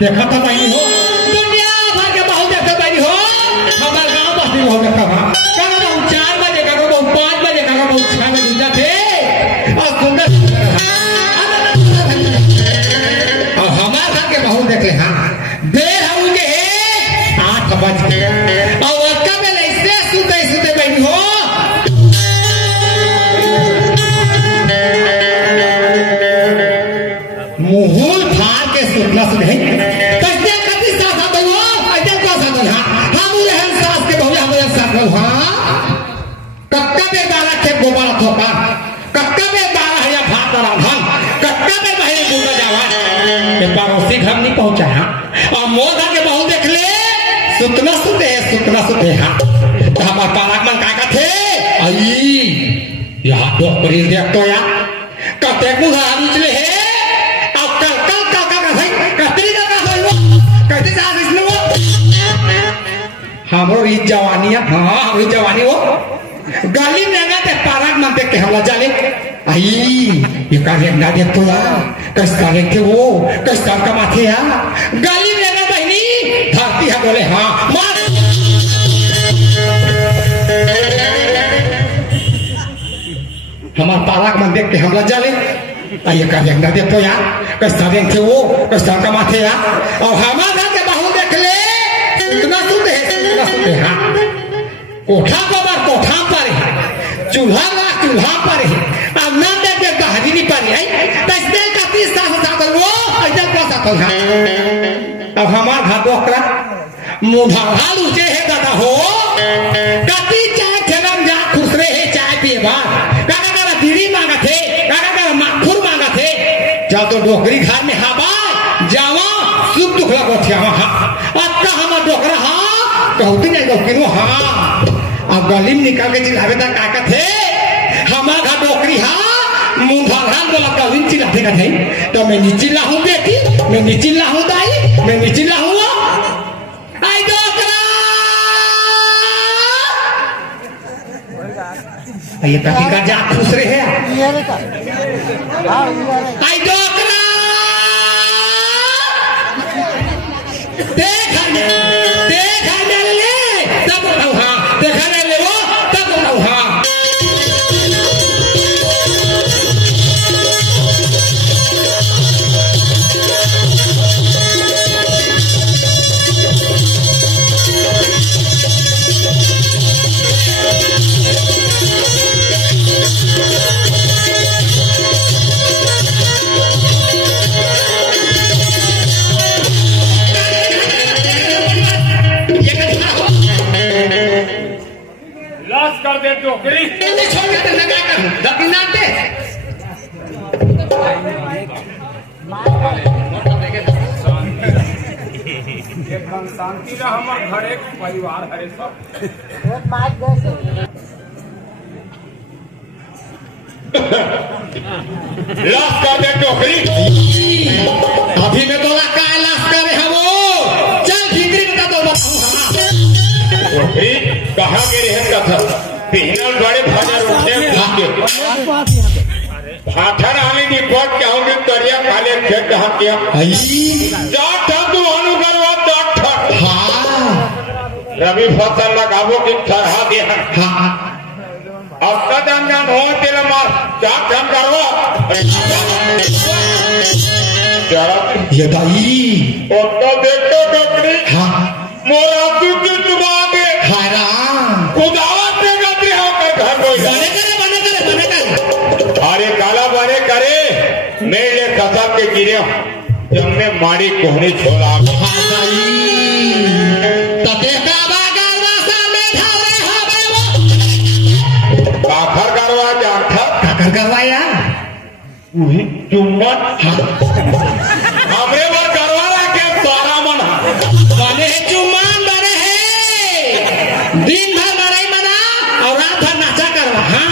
देखा था नहीं हो दुनिया भर के बहुत देखते नहीं हो हमारे गांव बस्ती में हो देखा था कहाँ बहुत 4 बजे का बहुत 5 बजे का बहुत 6 बजे गुजरा थे और सुंदर और हमारे घर के बहुत देखे हाँ देर होंगे 8 बज के और कब ऐसे सुते सुते बैठी हो मुहूल फाड़ के सुतला सुने कैसे कति साथ आ गयो ऐसे को साथ हां हम रहन सास के बहु हमारे साथ हां कक्का में 12 के गोबर थोपा कक्का में 12 या भात राधन कक्का में बहरे गुंडा जावा एक बार उसी घर नहीं पहुंचा हां और मोदा के बहु देख ले सुतला सुते हां तो हमार पालक मन का थे आई यहां डॉक्टरी देख तो या कते मुंह आनी चले है हमरो ई जवानी है हां हमरो जवानी वो गली में ना ते पारक मन देख के हमला जाले आई ये का ना देख तो यार कैसा देखे वो कैसा का माथे है गली में ना बहनी धरती है बोले हां मार हमार पारक मन देख के हमला जाले आई ये का ना देख तो यार कैसा देखे वो कैसा का माथे है और हमारा के बाहु देख ले इतना सुते हाँ कोठा पर चूल्हा पर अब ना देखे दहरी नहीं पर कैसे कति साथ वो ऐसे को साथ अब हमार घर डोकरा मुंह हाल ऊंचे है दादा हो कति चाय खेलम जा खुश रहे चाय पिए बात काका का दीदी मांगा थे काका का माखुर मांगा थे जाओ तो डोकरी घर में हवा जावा सुख दुख लगो थे हां अब का हमार डोकरा हां कहते नहीं लोग किनो हाँ अब गली में निकाल के चिल्लावे तक काका थे हमारा घर डोकरी हाँ मुंह बोला कभी चिल्लाते का नहीं तो मैं निचिल्ला हूँ बेटी मैं निचिल्ला हूँ दाई मैं निचिल्ला हूँ आई डोकरा ये ताकि का जा खुश रहे हैं आई डोकरा देख कर दे टोकरी छोड़ के लगा कर दक्षिणा दे एकदम शांति रह हमर घर एक परिवार हरे सब लाश कर दे टोकरी अभी में तो का लाश करे हम चल भीतरी बता तो टोकरी कहाँ के रहे कथा पिनल बड़े भजन उठे भाठर आने की पट क्या होगी दरिया काले खेत हम क्या जाट तू अनुगरवा जाट हाँ रवि फसल लगावो की चढ़ा दिया हाँ अब कदम जान हो तेरा मार जाट हम करवा ये दाई तो देखो टोकरी हाँ मोरा तू मांगे हराम खुदावत से गति होकर घर कोई बने करे अरे काला बने करे मेरे कसम के गिरे जब मैं मारी कोहनी छोड़ा हाँ दाई तते बाबा गरवा सामने धारे हवे वो काखर करवा जाता काकर करवाया वही चुम्बन हाँ हमरे बार करवा रहा क्या सारा मन बने चुम्बन बने है दिन भर लड़ाई मना और रात भर नाचा करवा हाँ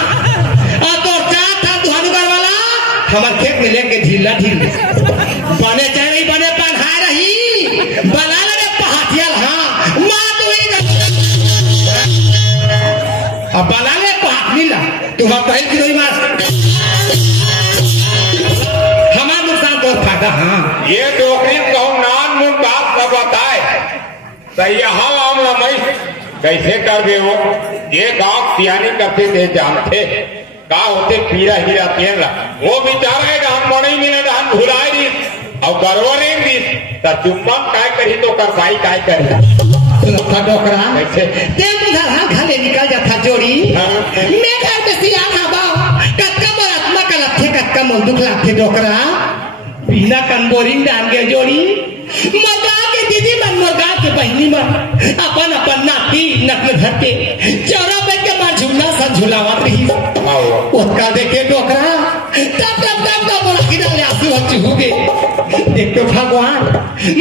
और तो चार था दुहानु करवाला हमारे खेत में लेके ढीला बने चाहे नहीं बने पढ़ा रही बना लगे पहाटियल हाँ माँ तो ही अब बना ले पहाटिला तुम पहल की रोई मार हमारा नुकसान तो फायदा हाँ ये डोकरी कहूँ नान मुंड तो यहाँ मामला मैं कैसे कर दे वो ये गांव सियानी करते थे जानते का होते पीरा हीरा तेल वो बेचारा है हम मोड़ी मिले हम भुलाए दी और गरवरे दी तो चुम्मा काय करी तो कर भाई काय करी सुनता डोकरा ते मुझा खाले निकल जाता जोड़ी मैं घर पे सियान हवा कक्का मरात्मा का लथे कक्का मुल्दुक लाथे डोकरा बिना कंबोरिंग डाल के जोड़ी मरगा के दीदी मन मरगा के बहनी मन अपन अपन नाती नकल घर के चौरा पे के मां झूला सा झूलावत रही उसका देखे डोकरा तब तो बोला कि डाले आंसू अच्छी हो गए देख तो भगवान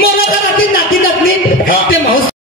मोरा का नाती नाती नकली ते महु